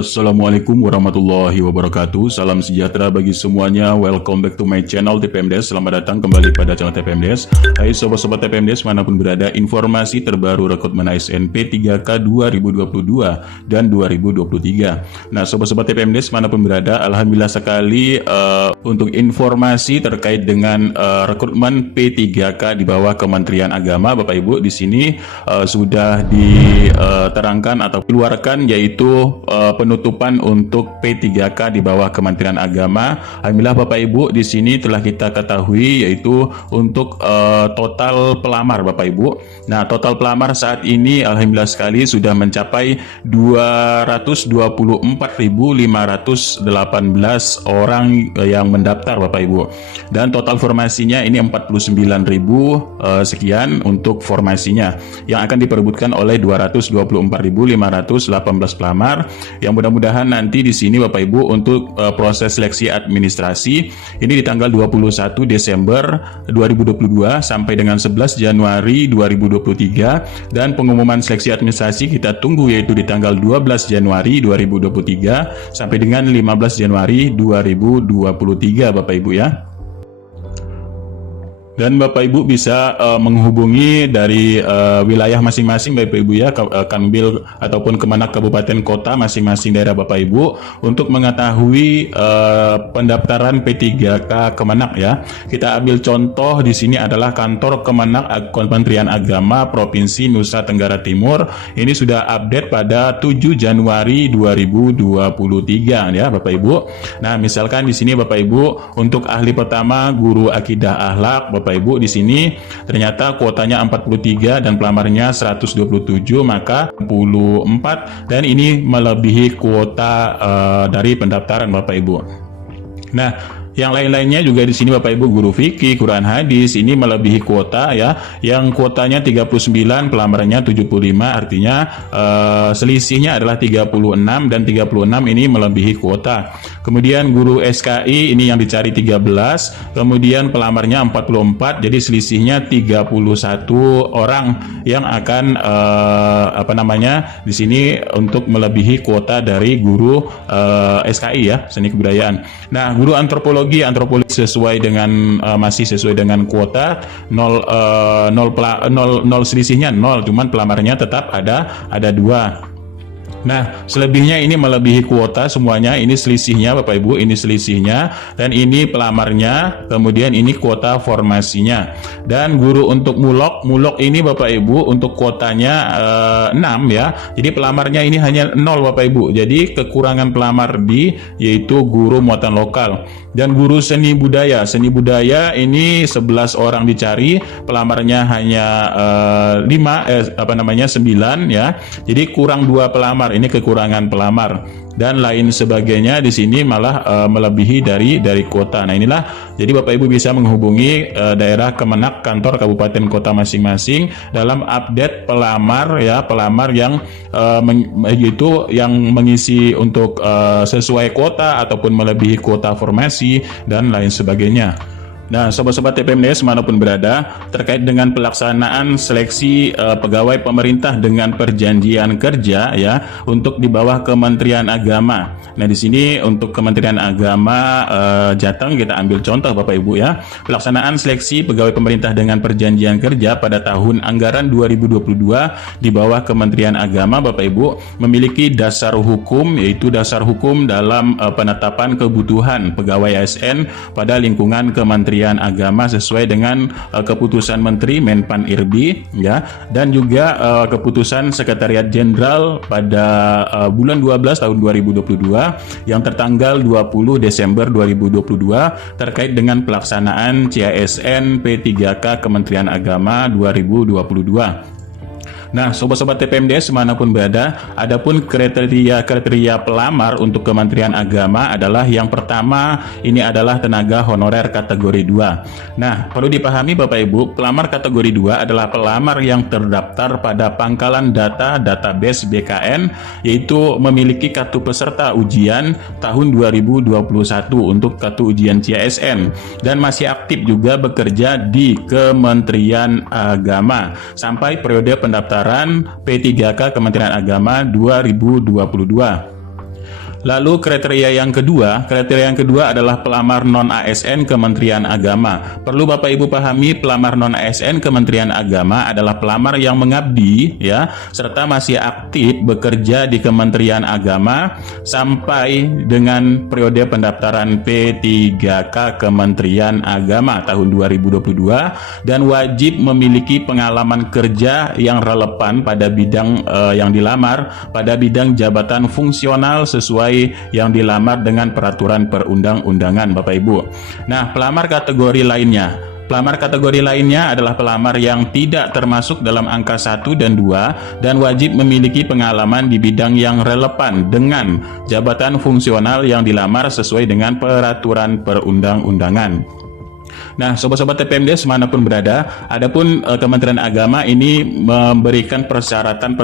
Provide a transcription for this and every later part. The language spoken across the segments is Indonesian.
Assalamualaikum warahmatullahi wabarakatuh. Salam sejahtera bagi semuanya. Welcome back to my channel TPMDes. Selamat datang kembali pada channel TPMDes. Hai sobat-sobat TPMDes manapun berada, informasi terbaru rekrutmen ASN P3K 2022 dan 2023. Nah sobat-sobat TPMDes manapun berada, alhamdulillah sekali untuk informasi terkait dengan rekrutmen P3K di bawah Kementerian Agama, Bapak Ibu di sini sudah diterangkan atau keluarkan, yaitu penutupan untuk P3K di bawah Kementerian Agama. Alhamdulillah Bapak Ibu di sini telah kita ketahui, yaitu untuk total pelamar Bapak Ibu. Nah total pelamar saat ini alhamdulillah sekali sudah mencapai 224.518 orang yang mendaftar Bapak Ibu. Dan total formasinya ini 49.000 sekian untuk formasinya yang akan diperebutkan oleh 224.518 pelamar, yang mudah-mudahan nanti di sini Bapak Ibu untuk proses seleksi administrasi ini di tanggal 21 Desember 2022 sampai dengan 11 Januari 2023, dan pengumuman seleksi administrasi kita tunggu yaitu di tanggal 12 Januari 2023 sampai dengan 15 Januari 2023 Bapak Ibu ya. Dan Bapak Ibu bisa menghubungi dari wilayah masing-masing Bapak Ibu ya, Kanwil ataupun Kemenak Kabupaten Kota masing-masing daerah Bapak Ibu untuk mengetahui pendaftaran P3K Kemenak ya. Kita ambil contoh di sini adalah kantor Kemenak Kementerian Agama Provinsi Nusa Tenggara Timur. Ini sudah update pada 7 Januari 2023 ya Bapak Ibu. Nah, misalkan di sini Bapak Ibu untuk ahli pertama guru akidah akhlak, Bapak Ibu di sini ternyata kuotanya 43 dan pelamarnya 127, maka 64, dan ini melebihi kuota dari pendaftaran Bapak Ibu. Nah, yang lain-lainnya juga di sini Bapak Ibu, guru fikih, Quran hadis ini melebihi kuota ya. Yang kuotanya 39, pelamarnya 75, artinya selisihnya adalah 36, dan 36 ini melebihi kuota. Kemudian guru SKI ini yang dicari 13, kemudian pelamarnya 44, jadi selisihnya 31 orang yang akan di sini untuk melebihi kuota dari guru SKI ya, seni kebudayaan. Nah, guru antropologi sesuai dengan masih sesuai dengan kuota 0 selisihnya 0, cuman pelamarnya tetap ada 2. Nah, selebihnya ini melebihi kuota semuanya. Ini selisihnya Bapak Ibu, ini selisihnya, dan ini pelamarnya, kemudian ini kuota formasinya. Dan guru untuk mulok ini Bapak Ibu untuk kuotanya 6 ya. Jadi pelamarnya ini hanya 0 Bapak Ibu. Jadi kekurangan pelamar yaitu guru muatan lokal. Dan guru seni budaya ini 11 orang dicari, pelamarnya hanya 9 ya. Jadi kurang 2 pelamar, ini kekurangan pelamar. Dan lain sebagainya di sini malah melebihi dari kuota. Nah, inilah jadi Bapak Ibu bisa menghubungi daerah Kemenak kantor kabupaten kota masing-masing dalam update pelamar ya, pelamar yang yang mengisi untuk sesuai kuota ataupun melebihi kuota formasi dan lain sebagainya. Nah, sobat-sobat TPMDes manapun berada, terkait dengan pelaksanaan seleksi pegawai pemerintah dengan perjanjian kerja ya untuk di bawah Kementerian Agama. Nah, di sini untuk Kementerian Agama Jateng kita ambil contoh Bapak Ibu ya. Pelaksanaan seleksi pegawai pemerintah dengan perjanjian kerja pada tahun anggaran 2022 di bawah Kementerian Agama Bapak Ibu memiliki dasar hukum, yaitu dasar hukum dalam penetapan kebutuhan pegawai ASN pada lingkungan Kementerian Agama sesuai dengan keputusan Menteri Menpan IRB ya, dan juga keputusan Sekretariat Jenderal pada bulan 12 tahun 2022 yang tertanggal 20 Desember 2022 terkait dengan pelaksanaan CASN P3K Kementerian Agama 2022. Nah, sobat-sobat TPMDes manapun berada, adapun kriteria pelamar untuk Kementerian Agama adalah yang pertama ini adalah tenaga honorer kategori 2. Nah, perlu dipahami Bapak Ibu, pelamar kategori 2 adalah pelamar yang terdaftar pada pangkalan data database BKN, yaitu memiliki kartu peserta ujian tahun 2021 untuk kartu ujian CASN dan masih aktif juga bekerja di Kementerian Agama sampai periode pendaftaran P3K Kementerian Agama 2022. Lalu kriteria yang kedua adalah pelamar non-ASN Kementerian Agama. Perlu Bapak Ibu pahami, pelamar non-ASN Kementerian Agama adalah pelamar yang mengabdi ya, serta masih aktif bekerja di Kementerian Agama sampai dengan periode pendaftaran P3K Kementerian Agama tahun 2022 dan wajib memiliki pengalaman kerja yang relevan pada bidang yang dilamar, pada bidang jabatan fungsional sesuai yang dilamar dengan peraturan perundang-undangan Bapak Ibu. Nah, pelamar kategori lainnya adalah pelamar yang tidak termasuk dalam angka 1 dan 2 dan wajib memiliki pengalaman di bidang yang relevan dengan jabatan fungsional yang dilamar sesuai dengan peraturan perundang-undangan. Nah, sobat-sobat TPMDes manapun berada, adapun Kementerian Agama ini memberikan persyaratan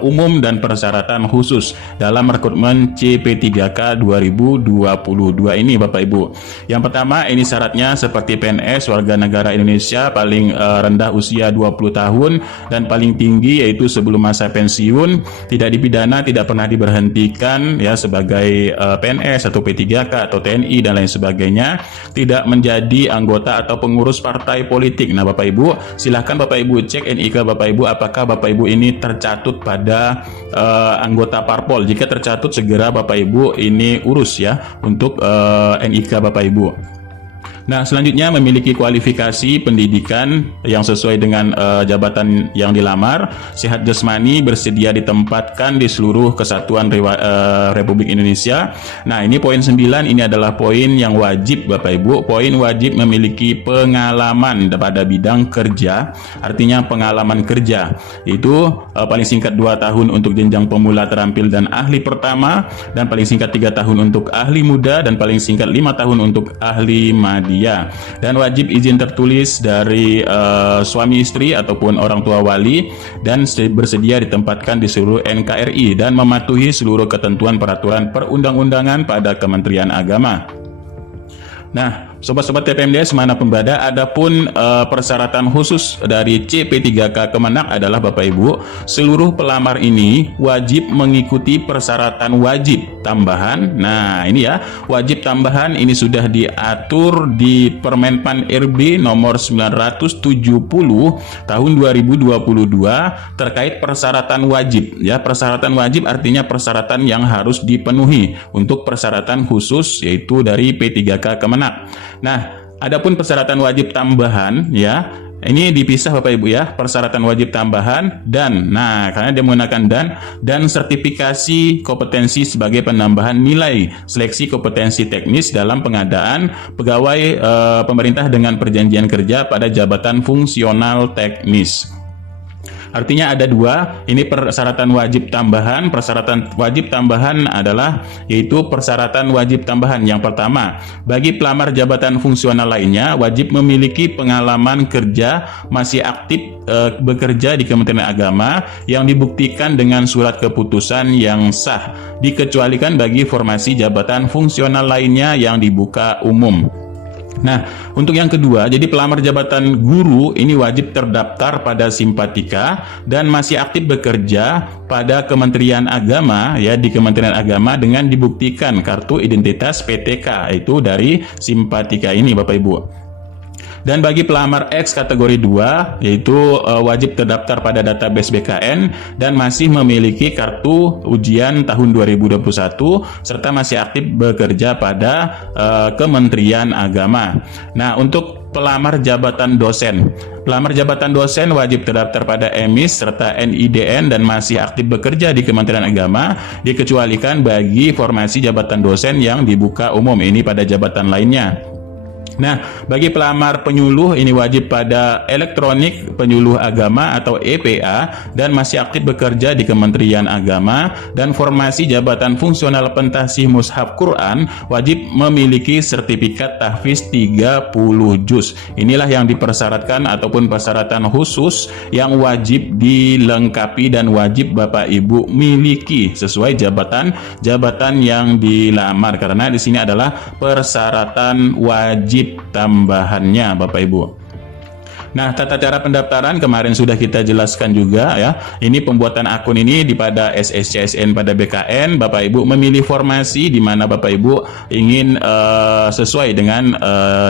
umum dan persyaratan khusus dalam rekrutmen CP3K 2022 ini Bapak Ibu. Yang pertama, ini syaratnya seperti PNS warga negara Indonesia, paling rendah usia 20 tahun dan paling tinggi yaitu sebelum masa pensiun, tidak dipidana, tidak pernah diberhentikan ya sebagai PNS atau P3K atau TNI dan lain sebagainya, tidak menjadi anggota atau pengurus partai politik. Nah, Bapak Ibu, silahkan Bapak Ibu cek NIK Bapak Ibu apakah Bapak Ibu ini tercatut pada anggota parpol. Jika tercatut, segera Bapak Ibu ini urus ya untuk NIK Bapak Ibu. Nah, selanjutnya memiliki kualifikasi pendidikan yang sesuai dengan jabatan yang dilamar, sehat jasmani, bersedia ditempatkan di seluruh kesatuan Republik Indonesia. Nah, ini poin 9, ini adalah poin yang wajib Bapak Ibu. Poin wajib memiliki pengalaman pada bidang kerja, artinya pengalaman kerja. Itu paling singkat 2 tahun untuk jenjang pemula terampil dan ahli pertama, dan paling singkat 3 tahun untuk ahli muda, dan paling singkat 5 tahun untuk ahli madya. Dan wajib izin tertulis dari suami istri ataupun orang tua wali dan bersedia ditempatkan di seluruh NKRI dan mematuhi seluruh ketentuan peraturan perundang-undangan pada Kementerian Agama. Nah, sobat-sobat TPMDes manapun berada, adapun persyaratan khusus dari CP3K Kemenak adalah Bapak Ibu, seluruh pelamar ini wajib mengikuti persyaratan wajib tambahan. Nah, ini ya, wajib tambahan ini sudah diatur di Permenpan RB nomor 970 tahun 2022 terkait persyaratan wajib. Ya, persyaratan wajib artinya persyaratan yang harus dipenuhi untuk persyaratan khusus yaitu dari P3K Kemenak. Nah, adapun persyaratan wajib tambahan ya, ini dipisah Bapak Ibu ya, persyaratan wajib tambahan dan, nah karena dia menggunakan dan sertifikasi kompetensi sebagai penambahan nilai seleksi kompetensi teknis dalam pengadaan pegawai pemerintah dengan perjanjian kerja pada jabatan fungsional teknis. Artinya ada 2, ini persyaratan wajib tambahan. Persyaratan wajib tambahan adalah yaitu persyaratan wajib tambahan. Yang pertama, bagi pelamar jabatan fungsional lainnya wajib memiliki pengalaman kerja masih aktif bekerja di Kementerian Agama yang dibuktikan dengan surat keputusan yang sah, dikecualikan bagi formasi jabatan fungsional lainnya yang dibuka umum. Nah, untuk yang kedua, jadi pelamar jabatan guru ini wajib terdaftar pada Simpatika dan masih aktif bekerja pada Kementerian Agama ya, di Kementerian Agama dengan dibuktikan kartu identitas PTK itu dari Simpatika ini Bapak Ibu. Dan bagi pelamar X kategori 2 yaitu wajib terdaftar pada database BKN dan masih memiliki kartu ujian tahun 2021 serta masih aktif bekerja pada Kementerian Agama. Nah, untuk pelamar jabatan dosen wajib terdaftar pada EMIS serta NIDN dan masih aktif bekerja di Kementerian Agama, dikecualikan bagi formasi jabatan dosen yang dibuka umum ini pada jabatan lainnya. Nah, bagi pelamar penyuluh ini wajib pada elektronik penyuluh agama atau EPA dan masih aktif bekerja di Kementerian Agama, dan formasi jabatan fungsional pentasih mushaf Quran wajib memiliki sertifikat tahfiz 30 juz. Inilah yang dipersyaratkan ataupun persyaratan khusus yang wajib dilengkapi dan wajib Bapak Ibu miliki sesuai jabatan yang dilamar, karena di sini adalah persyaratan wajib tambahannya Bapak Ibu. Nah, tata cara pendaftaran kemarin sudah kita jelaskan juga ya. Ini pembuatan akun ini pada SSCSN pada BKN, Bapak Ibu memilih formasi di mana Bapak Ibu ingin sesuai dengan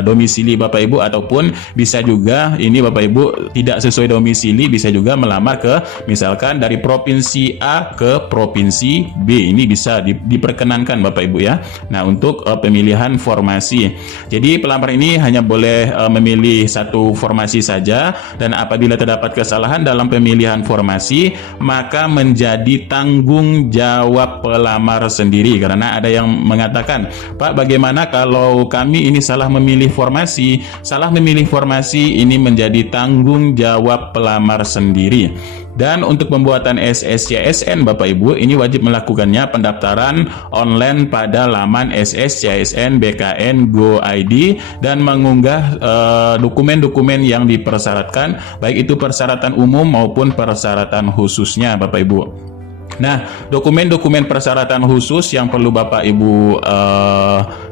domisili Bapak Ibu, ataupun bisa juga ini Bapak Ibu tidak sesuai domisili, bisa juga melamar ke misalkan dari provinsi A ke provinsi B. Ini bisa diperkenankan Bapak Ibu ya. Nah, untuk pemilihan formasi. Jadi pelamar ini hanya boleh memilih satu formasi saja, dan apabila terdapat kesalahan dalam pemilihan formasi maka menjadi tanggung jawab pelamar sendiri. Karena ada yang mengatakan, Pak, bagaimana kalau kami ini salah memilih formasi? Salah memilih formasi ini menjadi tanggung jawab pelamar sendiri. Dan untuk pembuatan SSCSN Bapak Ibu ini wajib melakukannya pendaftaran online pada laman SSCSN BKN Go ID dan mengunggah dokumen-dokumen yang dipersyaratkan, baik itu persyaratan umum maupun persyaratan khususnya Bapak Ibu. Nah, dokumen-dokumen persyaratan khusus yang perlu Bapak Ibu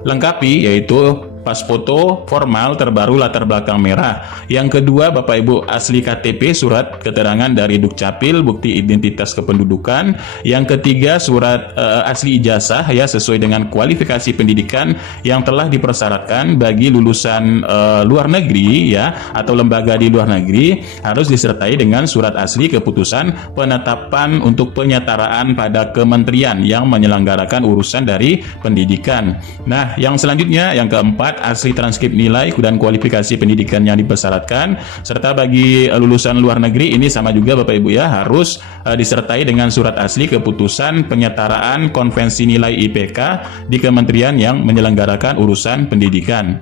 lengkapi yaitu pas foto formal terbaru latar belakang merah. Yang kedua, Bapak Ibu asli KTP, surat keterangan dari Dukcapil, bukti identitas kependudukan. Yang ketiga, surat asli ijazah ya sesuai dengan kualifikasi pendidikan yang telah dipersyaratkan bagi lulusan luar negeri ya atau lembaga di luar negeri, harus disertai dengan surat asli keputusan penetapan untuk penyetaraan pada kementerian yang menyelenggarakan urusan dari pendidikan. Nah, yang selanjutnya yang keempat, asli transkrip nilai dan kualifikasi pendidikan yang dipersyaratkan, serta bagi lulusan luar negeri ini sama juga Bapak Ibu ya, harus disertai dengan surat asli keputusan penyetaraan konvensi nilai IPK di kementerian yang menyelenggarakan urusan pendidikan.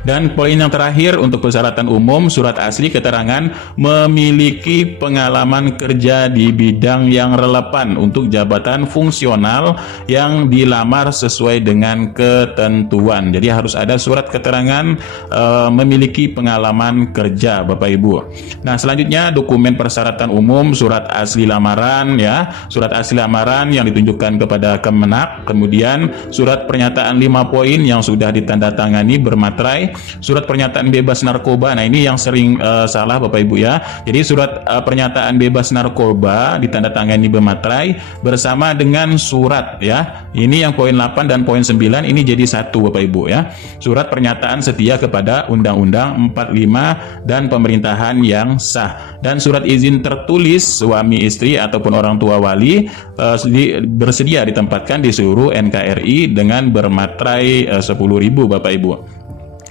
Dan poin yang terakhir untuk persyaratan umum, surat asli keterangan memiliki pengalaman kerja di bidang yang relevan untuk jabatan fungsional yang dilamar sesuai dengan ketentuan. Jadi harus ada surat keterangan memiliki pengalaman kerja Bapak Ibu. Nah, selanjutnya dokumen persyaratan umum, surat asli lamaran ya, surat asli lamaran yang ditunjukkan kepada Kemenak, kemudian surat pernyataan 5 poin yang sudah ditandatangani bermaterai, surat pernyataan bebas narkoba. Nah, ini yang sering salah Bapak Ibu ya. Jadi surat pernyataan bebas narkoba ditandatangani bermaterai bersama dengan surat ya. Ini yang poin 8 dan poin 9 ini jadi satu Bapak Ibu ya. Surat pernyataan setia kepada Undang-Undang 45 dan pemerintahan yang sah. Dan surat izin tertulis suami istri ataupun orang tua wali bersedia ditempatkan di seluruh NKRI dengan bermaterai 10.000 Bapak Ibu.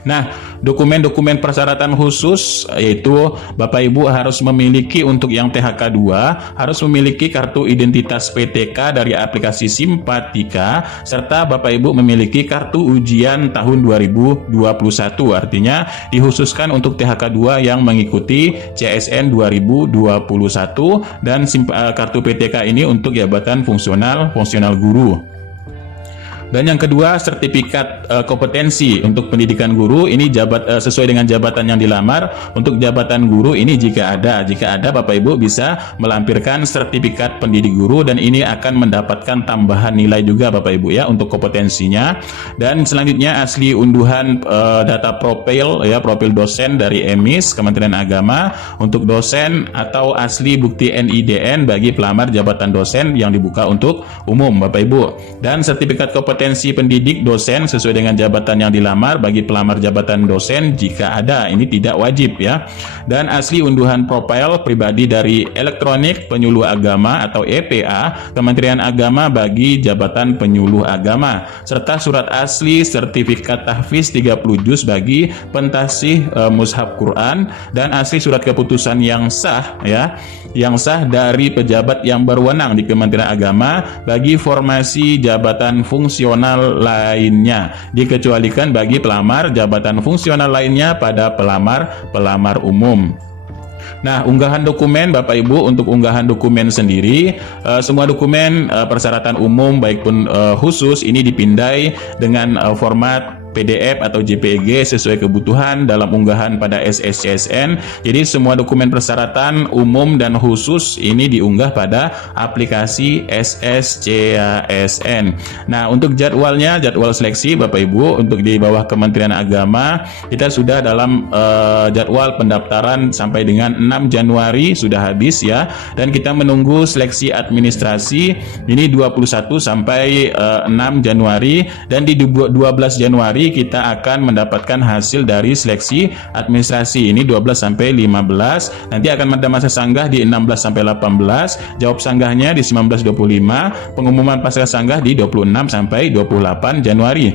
Nah, dokumen-dokumen persyaratan khusus yaitu Bapak Ibu harus memiliki untuk yang THK 2 harus memiliki kartu identitas PTK dari aplikasi Simpatika, serta Bapak Ibu memiliki kartu ujian tahun 2021. Artinya dikhususkan untuk THK 2 yang mengikuti CSN 2021 dan kartu PTK ini untuk jabatan fungsional guru. Dan yang kedua, sertifikat kompetensi untuk pendidikan guru ini sesuai dengan jabatan yang dilamar. Untuk jabatan guru ini jika ada Bapak Ibu bisa melampirkan sertifikat pendidik guru, dan ini akan mendapatkan tambahan nilai juga Bapak Ibu ya untuk kompetensinya. Dan selanjutnya asli unduhan data profil ya, profil dosen dari EMIS Kementerian Agama untuk dosen, atau asli bukti NIDN bagi pelamar jabatan dosen yang dibuka untuk umum Bapak Ibu. Dan sertifikat kompetensi pendidik dosen sesuai dengan jabatan yang dilamar bagi pelamar jabatan dosen jika ada, ini tidak wajib ya. Dan asli unduhan profil pribadi dari elektronik penyuluh agama atau EPA Kementerian Agama bagi jabatan penyuluh agama, serta surat asli sertifikat tahfiz 30 juz bagi pentasih mushaf Quran, dan asli surat keputusan yang sah ya, yang sah dari pejabat yang berwenang di Kementerian Agama bagi formasi jabatan fungsional lainnya, dikecualikan bagi pelamar jabatan fungsional lainnya pada pelamar umum. Nah, unggahan dokumen Bapak Ibu, untuk unggahan dokumen sendiri semua dokumen persyaratan umum baik pun khusus ini dipindai dengan format PDF atau JPG sesuai kebutuhan dalam unggahan pada SSCSN. Jadi semua dokumen persyaratan umum dan khusus ini diunggah pada aplikasi SSCSN. Nah, untuk jadwalnya, jadwal seleksi Bapak Ibu untuk di bawah Kementerian Agama, kita sudah dalam jadwal pendaftaran sampai dengan 6 Januari sudah habis ya, dan kita menunggu seleksi administrasi ini 21 sampai 6 Januari, dan di 12 Januari kita akan mendapatkan hasil dari seleksi administrasi ini 12 sampai 15. Nanti akan ada masa sanggah di 16 sampai 18, jawab sanggahnya di 19-25, pengumuman pasca sanggah di 26 sampai 28 Januari.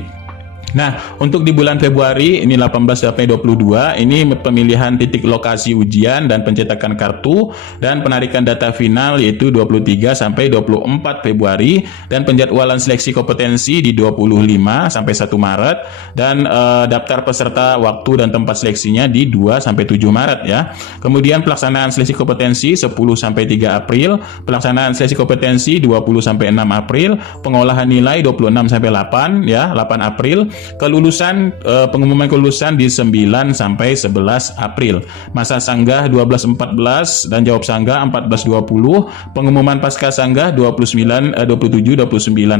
Nah, untuk di bulan Februari ini 18 sampai 22 ini pemilihan titik lokasi ujian dan pencetakan kartu dan penarikan data final yaitu 23 sampai 24 Februari, dan penjadwalan seleksi kompetensi di 25 sampai 1 Maret, dan daftar peserta waktu dan tempat seleksinya di 2 sampai 7 Maret ya. Kemudian pelaksanaan seleksi kompetensi 10 sampai 3 April, pelaksanaan seleksi kompetensi 20 sampai 6 April, pengolahan nilai 26 sampai 8 ya, 8 April. Kelulusan pengumuman kelulusan di 9 sampai 11 April. Masa sanggah 12-14 dan jawab sanggah 14-20. Pengumuman pasca sanggah 27-29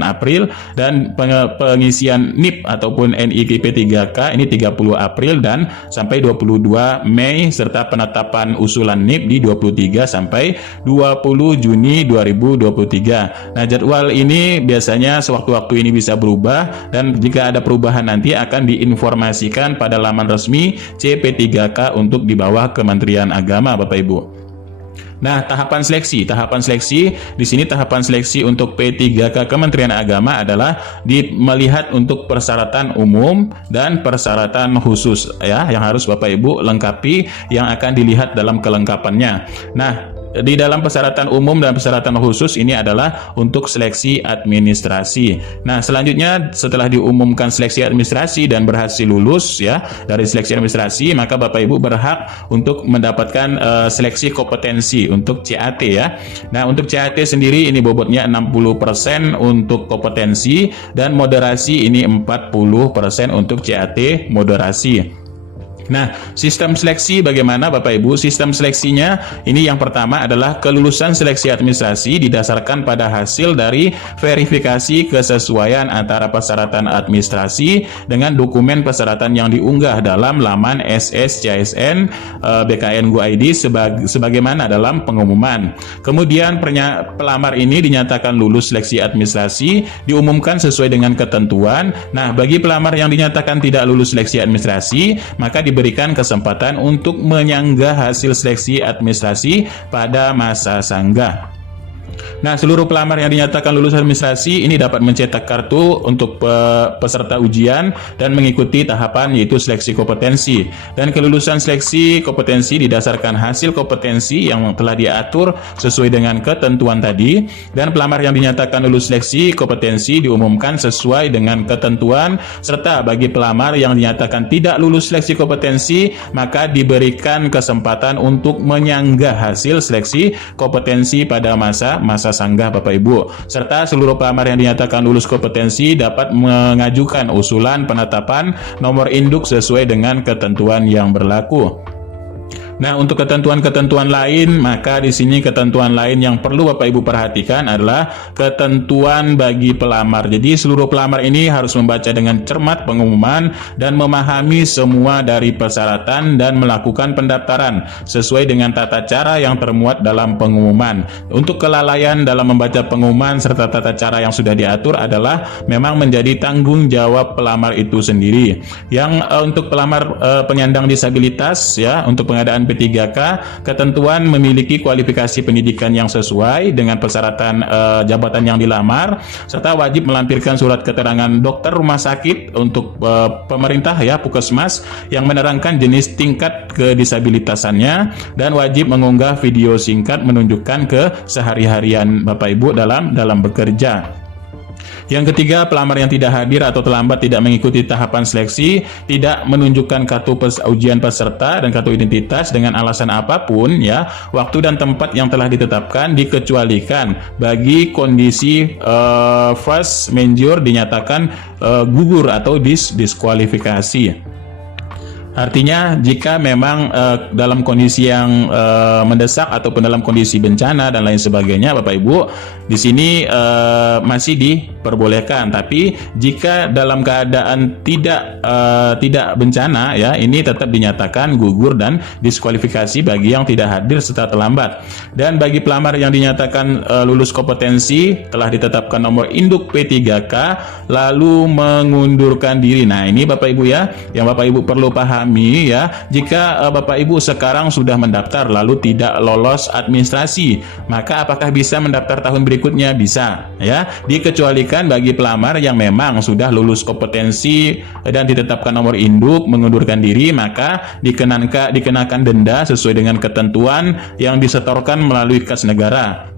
April, dan pengisian NIP ataupun NIKP 3K ini 30 April dan sampai 22 Mei, serta penetapan usulan NIP di 23 sampai 20 Juni 2023. Nah, jadwal ini biasanya sewaktu-waktu ini bisa berubah, dan jika ada perubahan nanti akan diinformasikan pada laman resmi CP3K untuk di bawah Kementerian Agama Bapak Ibu. Nah, tahapan seleksi di sini tahapan seleksi untuk P3K Kementerian Agama adalah melihat untuk persyaratan umum dan persyaratan khusus ya, yang harus Bapak Ibu lengkapi yang akan dilihat dalam kelengkapannya. Nah, di dalam persyaratan umum dan persyaratan khusus ini adalah untuk seleksi administrasi. Nah, selanjutnya setelah diumumkan seleksi administrasi dan berhasil lulus ya dari seleksi administrasi, maka Bapak Ibu berhak untuk mendapatkan seleksi kompetensi untuk CAT ya. Nah, untuk CAT sendiri ini bobotnya 60% untuk kompetensi, dan moderasi ini 40% untuk CAT moderasi. Nah, sistem seleksi bagaimana Bapak Ibu? Sistem seleksinya ini yang pertama adalah kelulusan seleksi administrasi didasarkan pada hasil dari verifikasi kesesuaian antara persyaratan administrasi dengan dokumen persyaratan yang diunggah dalam laman SSCSN BKN Go ID sebagaimana dalam pengumuman. Kemudian pelamar ini dinyatakan lulus seleksi administrasi diumumkan sesuai dengan ketentuan. Nah, bagi pelamar yang dinyatakan tidak lulus seleksi administrasi, maka diberikan kesempatan untuk menyanggah hasil seleksi administrasi pada masa sanggah. Nah, seluruh pelamar yang dinyatakan lulus administrasi ini dapat mencetak kartu untuk peserta ujian dan mengikuti tahapan yaitu seleksi kompetensi. Dan kelulusan seleksi kompetensi didasarkan hasil kompetensi yang telah diatur sesuai dengan ketentuan tadi, dan pelamar yang dinyatakan lulus seleksi kompetensi diumumkan sesuai dengan ketentuan, serta bagi pelamar yang dinyatakan tidak lulus seleksi kompetensi maka diberikan kesempatan untuk menyanggah hasil seleksi kompetensi pada masa sanggah Bapak Ibu, serta seluruh pelamar yang dinyatakan lulus kompetensi dapat mengajukan usulan penetapan nomor induk sesuai dengan ketentuan yang berlaku. Nah, untuk ketentuan-ketentuan lain, maka di sini ketentuan lain yang perlu Bapak Ibu perhatikan adalah ketentuan bagi pelamar. Jadi seluruh pelamar ini harus membaca dengan cermat pengumuman dan memahami semua dari persyaratan dan melakukan pendaftaran sesuai dengan tata cara yang termuat dalam pengumuman. Untuk kelalaian dalam membaca pengumuman serta tata cara yang sudah diatur adalah memang menjadi tanggung jawab pelamar itu sendiri. Yang untuk pelamar penyandang disabilitas ya, untuk pengadaan P3K, ketentuan memiliki kualifikasi pendidikan yang sesuai dengan persyaratan jabatan yang dilamar, serta wajib melampirkan surat keterangan dokter rumah sakit untuk pemerintah ya, Puskesmas, yang menerangkan jenis tingkat kedisabilitasannya, dan wajib mengunggah video singkat menunjukkan kesehari-harian Bapak Ibu dalam bekerja. Yang ketiga, pelamar yang tidak hadir atau terlambat tidak mengikuti tahapan seleksi, tidak menunjukkan kartu ujian peserta dan kartu identitas dengan alasan apapun ya, waktu dan tempat yang telah ditetapkan dikecualikan bagi kondisi force majeure dinyatakan gugur atau diskualifikasi. Artinya jika memang dalam kondisi yang mendesak ataupun dalam kondisi bencana dan lain sebagainya, Bapak Ibu, di sini masih diperbolehkan. Tapi jika dalam keadaan tidak bencana ya, ini tetap dinyatakan gugur dan diskualifikasi bagi yang tidak hadir serta terlambat. Dan bagi pelamar yang dinyatakan lulus kompetensi, telah ditetapkan nomor induk P3K lalu mengundurkan diri. Nah, ini Bapak Ibu ya, yang Bapak Ibu perlu pahami ya, jika Bapak Ibu sekarang sudah mendaftar lalu tidak lolos administrasi, maka apakah bisa mendaftar tahun berikutnya? Bisa ya, dikecualikan bagi pelamar yang memang sudah lulus kompetensi dan ditetapkan nomor induk mengundurkan diri, maka dikenakan denda sesuai dengan ketentuan yang disetorkan melalui kas negara.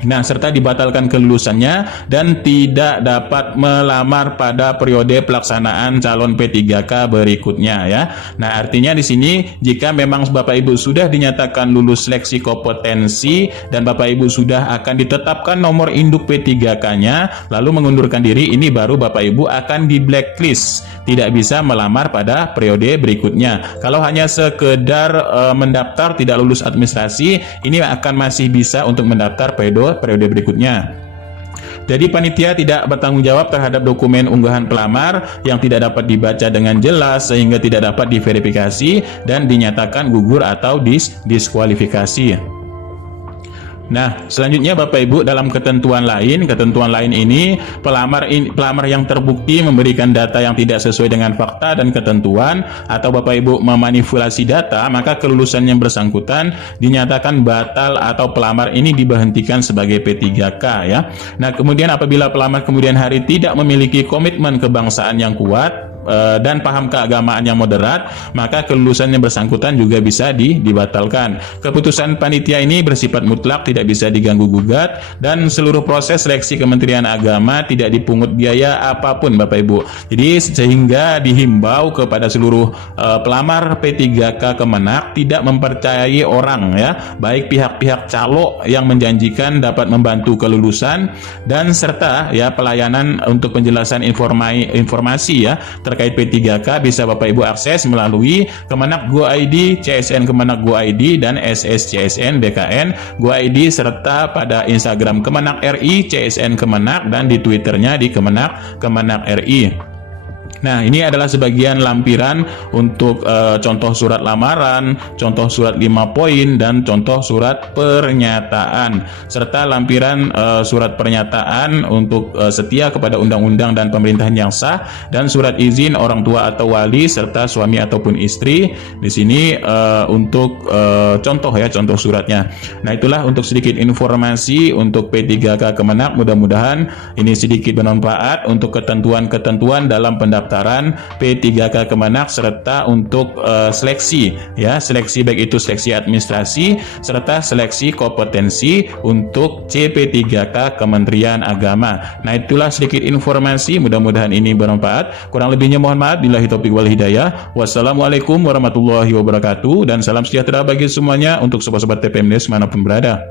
Nah, serta dibatalkan kelulusannya dan tidak dapat melamar pada periode pelaksanaan calon P3K berikutnya ya. Nah, artinya di sini jika memang Bapak Ibu sudah dinyatakan lulus seleksi kompetensi dan Bapak Ibu sudah akan ditetapkan nomor induk P3K-nya lalu mengundurkan diri, ini baru Bapak Ibu akan di blacklist, tidak bisa melamar pada periode berikutnya. Kalau hanya sekedar mendaftar tidak lulus administrasi, ini akan masih bisa untuk mendaftar periode berikutnya. Jadi panitia tidak bertanggung jawab terhadap dokumen unggahan pelamar yang tidak dapat dibaca dengan jelas sehingga tidak dapat diverifikasi dan dinyatakan gugur atau diskualifikasi. Nah, selanjutnya Bapak Ibu, dalam ketentuan lain ini pelamar yang terbukti memberikan data yang tidak sesuai dengan fakta dan ketentuan atau Bapak Ibu memanipulasi data, maka kelulusan yang bersangkutan dinyatakan batal atau pelamar ini diberhentikan sebagai P3K ya. Nah, kemudian apabila pelamar kemudian hari tidak memiliki komitmen kebangsaan yang kuat dan paham keagamaan yang moderat, maka kelulusan yang bersangkutan juga bisa dibatalkan. Keputusan panitia ini bersifat mutlak, tidak bisa diganggu gugat, dan seluruh proses seleksi Kementerian Agama tidak dipungut biaya apapun Bapak Ibu. Jadi sehingga dihimbau kepada seluruh pelamar P3K Kemenak tidak mempercayai orang ya, baik pihak-pihak calo yang menjanjikan dapat membantu kelulusan dan serta ya pelayanan untuk penjelasan informasi ya terkait P3K bisa Bapak Ibu akses melalui Kemenak Go ID, CSN Kemenak Go ID, dan SSCSN BKN Go ID, serta pada Instagram Kemenak RI, CSN Kemenak, dan di Twitternya di Kemenak RI. Nah, ini adalah sebagian lampiran untuk contoh surat lamaran, contoh surat 5 poin, dan contoh surat pernyataan, serta lampiran surat pernyataan untuk setia kepada undang-undang dan pemerintahan yang sah, dan surat izin orang tua atau wali serta suami ataupun istri. Di sini untuk contoh suratnya. Nah, itulah untuk sedikit informasi untuk P3K Kemenak. Mudah-mudahan ini sedikit bermanfaat untuk ketentuan-ketentuan dalam pendaftaran P3K Kemenak serta untuk seleksi ya, seleksi baik itu seleksi administrasi serta seleksi kompetensi untuk CP3K Kementerian Agama. Nah, itulah sedikit informasi, mudah-mudahan ini bermanfaat. Kurang lebihnya mohon maaf, billahi taufiq wal hidayah. Wassalamualaikum warahmatullahi wabarakatuh, dan salam sejahtera bagi semuanya untuk sobat-sobat TPMNews manapun berada.